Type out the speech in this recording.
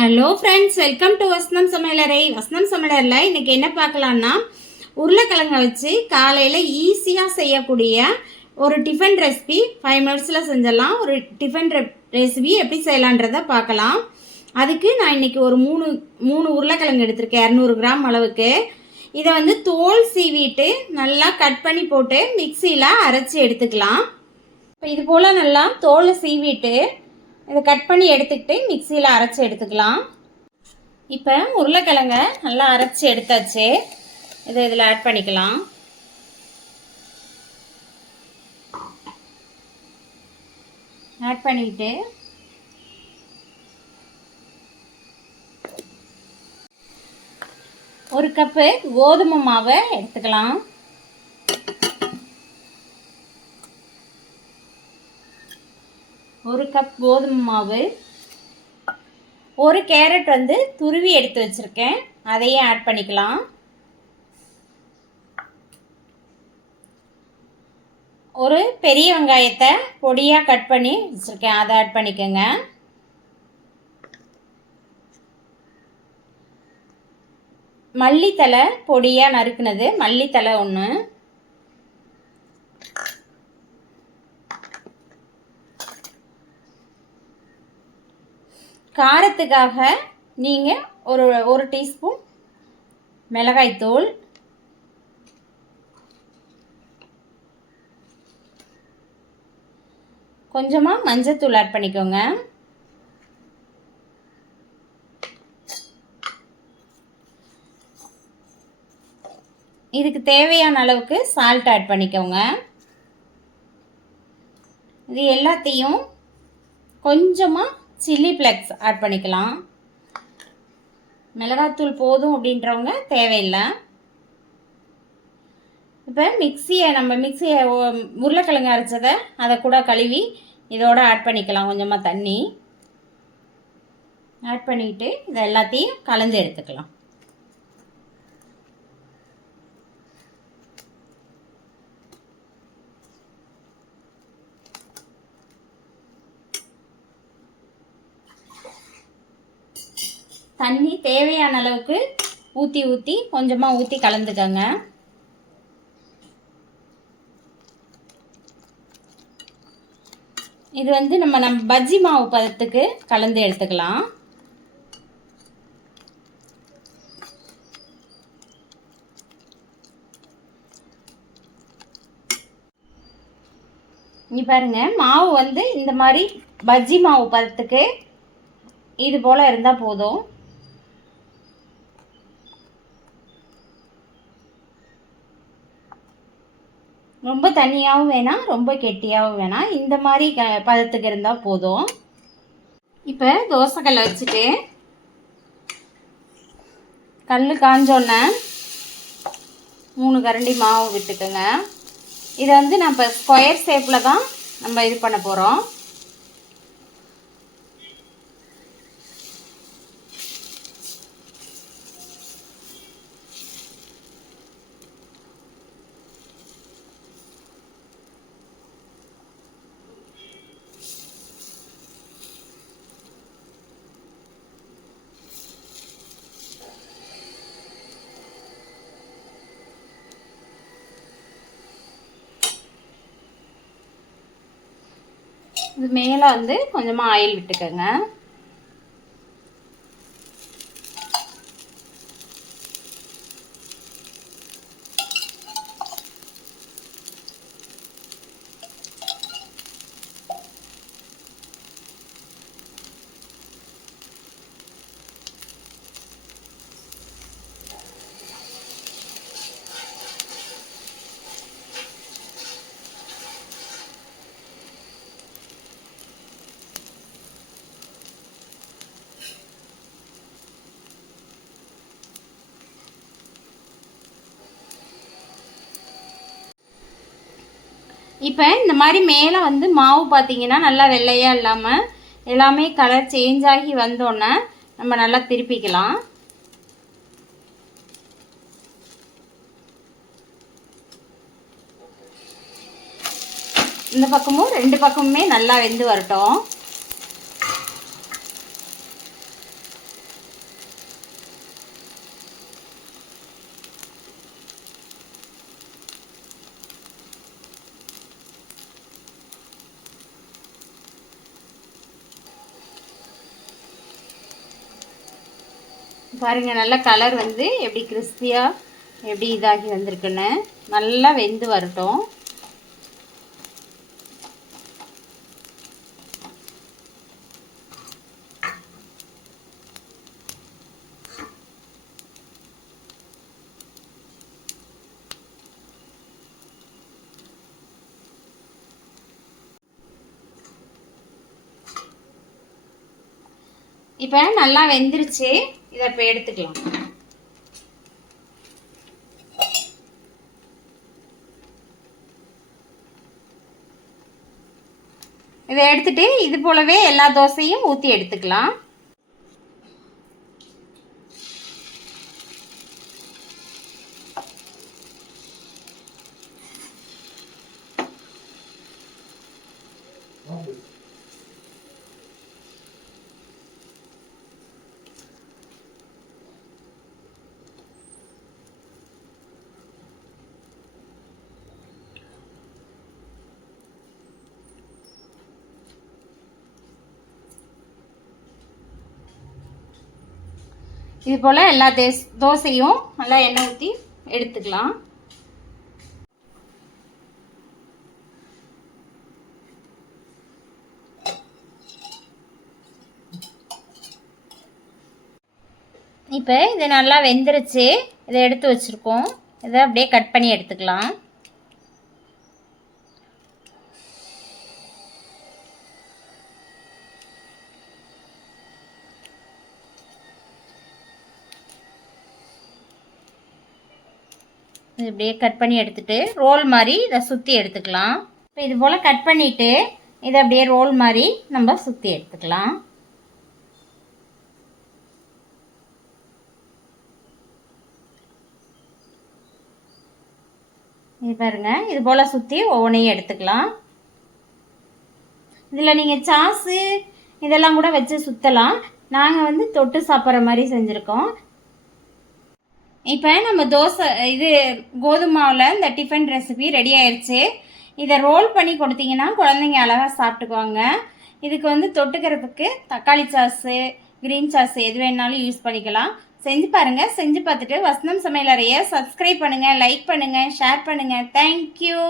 Hello friends, welcome to வசனம் சமையலறை. வசனம் சமையலரில் இன்றைக்கி என்ன பார்க்கலான்னா, உருளைக்கிழங்கை வச்சு காலையில் ஈஸியாக செய்யக்கூடிய ஒரு டிஃபன் ரெசிபி 5 மினிட்ஸில் செஞ்சிடலாம். ஒரு டிஃபன் ரெசிபி எப்படி செய்யலான்றதை பார்க்கலாம். அதுக்கு நான் இன்றைக்கி ஒரு மூணு உருளைக்கிழங்கு எடுத்திருக்கேன், 200 கிராம் அளவுக்கு. இதை வந்து தோல் சீவிட்டு நல்லா கட் பண்ணி போட்டு மிக்சியில் அரைச்சி எடுத்துக்கலாம். இப்போ இது போல் நல்லா தோலை சீவிட்டு இதை கட் பண்ணி எடுத்துக்கிட்டு மிக்சியில் அரைச்சி எடுத்துக்கலாம். இப்போ உருளைக்கிழங்க நல்லா அரைச்சி எடுத்தாச்சு. இதை இதில் ஆட் பண்ணிக்கலாம். ஆட் பண்ணிக்கிட்டு ஒரு கப்பு கோதுமை மாவை எடுத்துக்கலாம். ஒரு கப் கோதுமை மாவு, ஒரு கேரட் வந்து துருவி எடுத்து வச்சுருக்கேன், அதையும் ஆட் பண்ணிக்கலாம். ஒரு பெரிய வெங்காயத்தை பொடியாக கட் பண்ணி வச்சுருக்கேன், அதை ஆட் பண்ணிக்கோங்க. மல்லித்தலை பொடியாக நறுக்குனது, மல்லித்தலை ஒன்று. காரத்துக்காக நீங்கள் ஒரு டீஸ்பூன் மிளகாய்த்தூள், கொஞ்சமாக மஞ்சத்தூள் ஆட் பண்ணிக்கோங்க. இதுக்கு தேவையான அளவுக்கு சால்ட் ஆட் பண்ணிக்கோங்க. இது எல்லாத்தையும் கொஞ்சமாக சில்லி ஃப்ளேக்ஸ் ஆட் பண்ணிக்கலாம். மிளகாத்தூள் போதும் அப்படின்றவங்க தேவையில்லை. இப்போ மிக்சியை உருளைக்கிழங்கு அரைச்சதை அதை கூட கழுவி இதோட ஆட் பண்ணிக்கலாம். கொஞ்சமாக தண்ணி ஆட் பண்ணிவிட்டு இதை எல்லாத்தையும் கலந்து எடுத்துக்கலாம். தண்ணி தேவையான அளவுக்கு ஊற்றி கொஞ்சமாக ஊற்றி கலந்துக்கங்க. இது வந்து நம்ம பஜ்ஜி மாவு பதத்துக்கு கலந்து எடுத்துக்கலாம். இங்கே பாருங்கள், மாவு வந்து இந்த மாதிரி பஜ்ஜி மாவு பதத்துக்கு இது போல் இருந்தால் போதும். ரொம்ப தண்ணியாகவும் வேணாம், ரொம்ப கெட்டியாகவும் வேணாம், இந்த மாதிரி பதத்துக்கு இருந்தால் போதும். இப்போ தோசைக்கல்லை வச்சுட்டு கல் காஞ்சோன்னே 3 கரண்டி மாவு விட்டுக்குங்க. இதை வந்து நம்ம ஸ்கொயர் ஷேப்பில் தான் நம்ம இது பண்ண போகிறோம். இது மேலே வந்து கொஞ்சமாக ஆயில் விட்டுக்கோங்க. இப்போ இந்த மாதிரி மேலே வந்து மாவு பார்த்தீங்கன்னா நல்லா வெள்ளையாக இல்லாமல் எல்லாமே கலர் சேஞ்ச் ஆகி வந்தோடனே நம்ம நல்லா திருப்பிக்கலாம். இந்த பக்கமும் 2 பக்கமுமே நல்லா வெந்து வரட்டும். பாருங்கள், நல்லா கலர் வந்து எப்படி கிறிஸ்பியாக எப்படி இதாகி வந்திருக்குன்னு. நல்லா வெந்து வரட்டும். இப்போ நல்லா வெந்துருச்சு. இதை இப்போ எடுத்துக்கலாம். இதை எடுத்துட்டு இது போலவே எல்லா தோசையும் ஊற்றி எடுத்துக்கலாம். இது போல் எல்லா தோசையும் நல்லா எண்ணெய் ஊற்றி எடுத்துக்கலாம். இப்போ இது நல்லா வெந்துருச்சு. இதை எடுத்து வச்சுருக்கோம். இதை அப்படியே கட் பண்ணி எடுத்துக்கலாம். இப்படியே கட் பண்ணி எடுத்துகிட்டு ரோல் மாதிரி இதை சுற்றி எடுத்துக்கலாம். இப்போ இது போல் கட் பண்ணிவிட்டு இதை அப்படியே ரோல் மாதிரி நம்ம சுற்றி எடுத்துக்கலாம். இது பாருங்கள், இது போல் சுற்றி ஒவ்வொன்றையும் எடுத்துக்கலாம். இதில் நீங்கள் சாஸு இதெல்லாம் கூட வச்சு சுற்றலாம். நாங்கள் வந்து தொட்டு சாப்பிட்ற மாதிரி செஞ்சுருக்கோம். இப்போ நம்ம தோசை இது கோதுமை மாவில் இந்த டிஃபன் ரெசிபி ரெடி ஆயிடுச்சு. இதை ரோல் பண்ணி கொடுத்தீங்கன்னா குழந்தைங்க அழகாக சாப்பிட்டுக்குவாங்க. இதுக்கு வந்து தொட்டுக்கிறதுக்கு தக்காளி சாஸு, க்ரீன் சாஸ் எது வேணாலும் யூஸ் பண்ணிக்கலாம். செஞ்சு பாருங்கள். செஞ்சு பார்த்துட்டு வசந்தம் சமையலறையை சப்ஸ்கிரைப் பண்ணுங்கள், லைக் பண்ணுங்கள், ஷேர் பண்ணுங்கள். தேங்க்யூ.